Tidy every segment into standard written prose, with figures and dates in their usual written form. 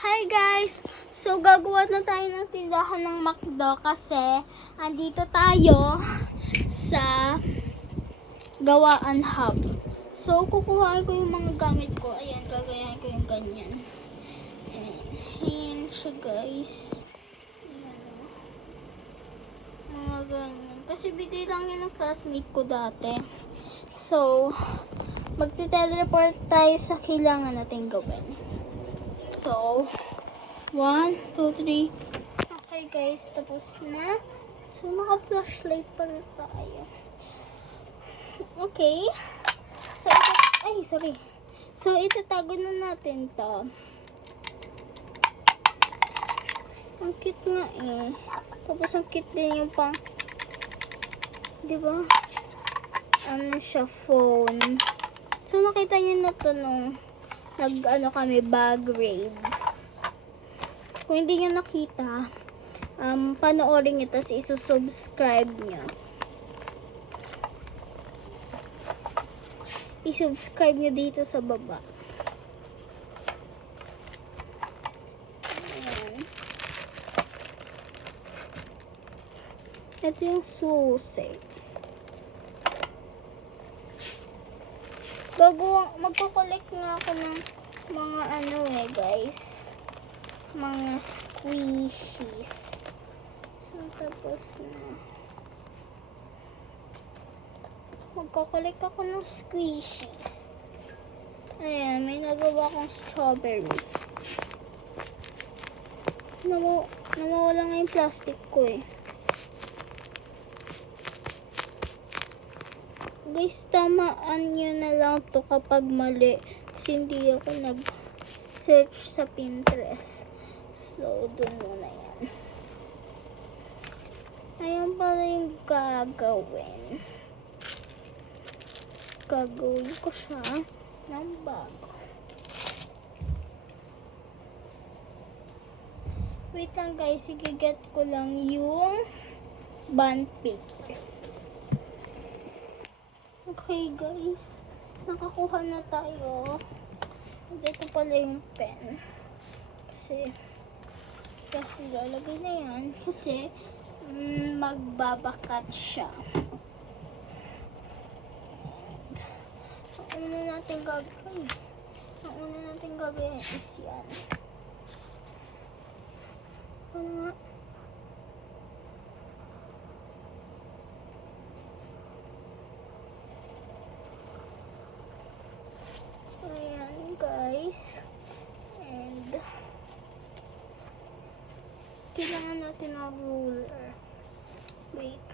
Hi guys! So gagawa na tayo ng tindahan ng McDo kasi andito tayo sa Gawaan Hub. So kukuhaan ko yung mga gamit ko. Ayan, gagayahin ko yung ganyan. Ayan siya guys. Ayan o. Mga ganyan. Kasi bigay lang yun ng classmate ko dati. So, magte-teleport tayo sa kailangan natin gawin. So, 1, 2, 3. Okay guys, tapos na. So, naka-flashlight pa rin tayo. Okay. So, itatago na natin to. Ang cute nga eh. Tapos, ang cute din yung pang, di ba? Ano siya, phone. So, nakita niyo na to nung kami, bag raid. Kung hindi nyo nakita, panoorin nyo, tapos isusubscribe nyo. I-subscribe nyo dito sa baba. Ayan. Ito yung susi. Magko-collect nga ako ng mga guys. Mga squishies. So, tapos na. Magko-collect ako ng squishies. Ayan, may nagawa akong strawberry. Nawawala nga yung plastic ko eh. Guys, tamaan nyo na lang to kapag mali. Kasi hindi ako nag-search sa Pinterest. So, dun muna yan. Ayan pala yung gagawin. Gagawin ko siya ng bago. Wait lang guys, i-get ko lang yung bond paper. Okay guys, nakakuha na tayo. Dito pala yung pen. Kasi lalagay na yan. Kasi magbabakat siya. Ang una natin gagawin is yan. Ano nga? Ayan guys. And kailangan natin ng ruler. Wait.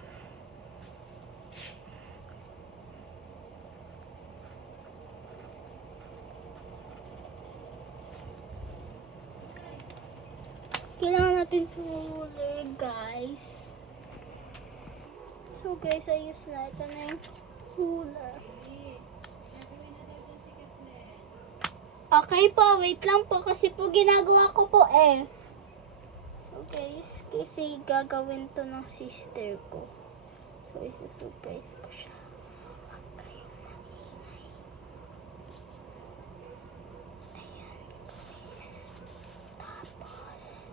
Kailangan natin ng ruler guys. So guys, ayos na. Ito na yung ruler. Okay po, wait lang po kasi po ginagawa ko po eh. So guys, kasi gagawin to ng sister ko. So isa-surprise ko siya. Huwag kayong maingay. Ayan guys. Tapos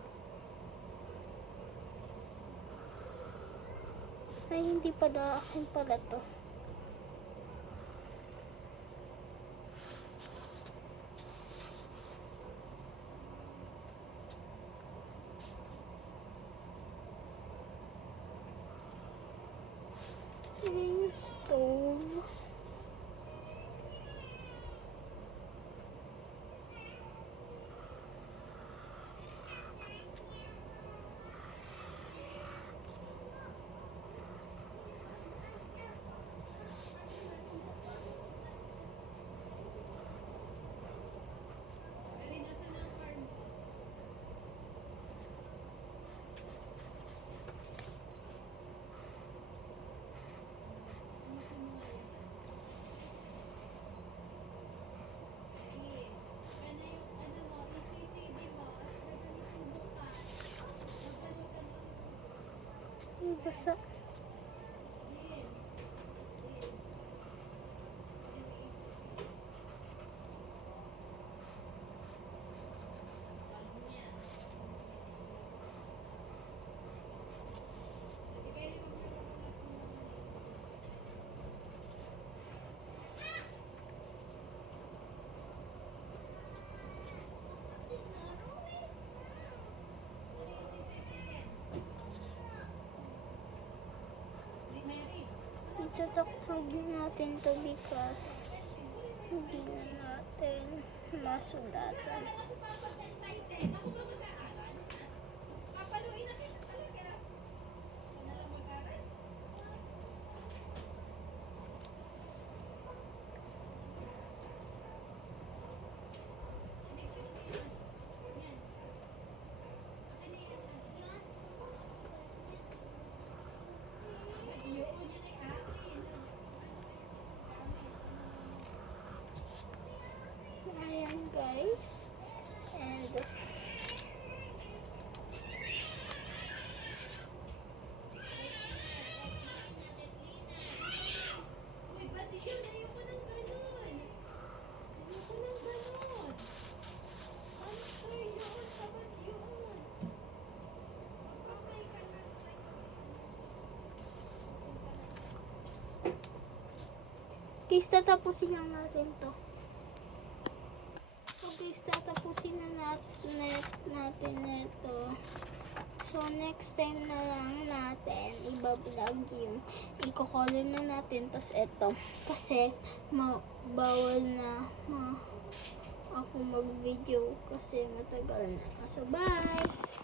ay hindi pala, akin pala to. Stove. Basa. Tatakrugin natin to because hindi na natin masulatan. Ayan guys. And guys, tatapusin lang natin to. So guys, tatapusin na natin ito. So next time na lang natin ibablog yung i-color na natin. Tas ito. Kasi bawal na ako mag-video kasi matagal na. So bye!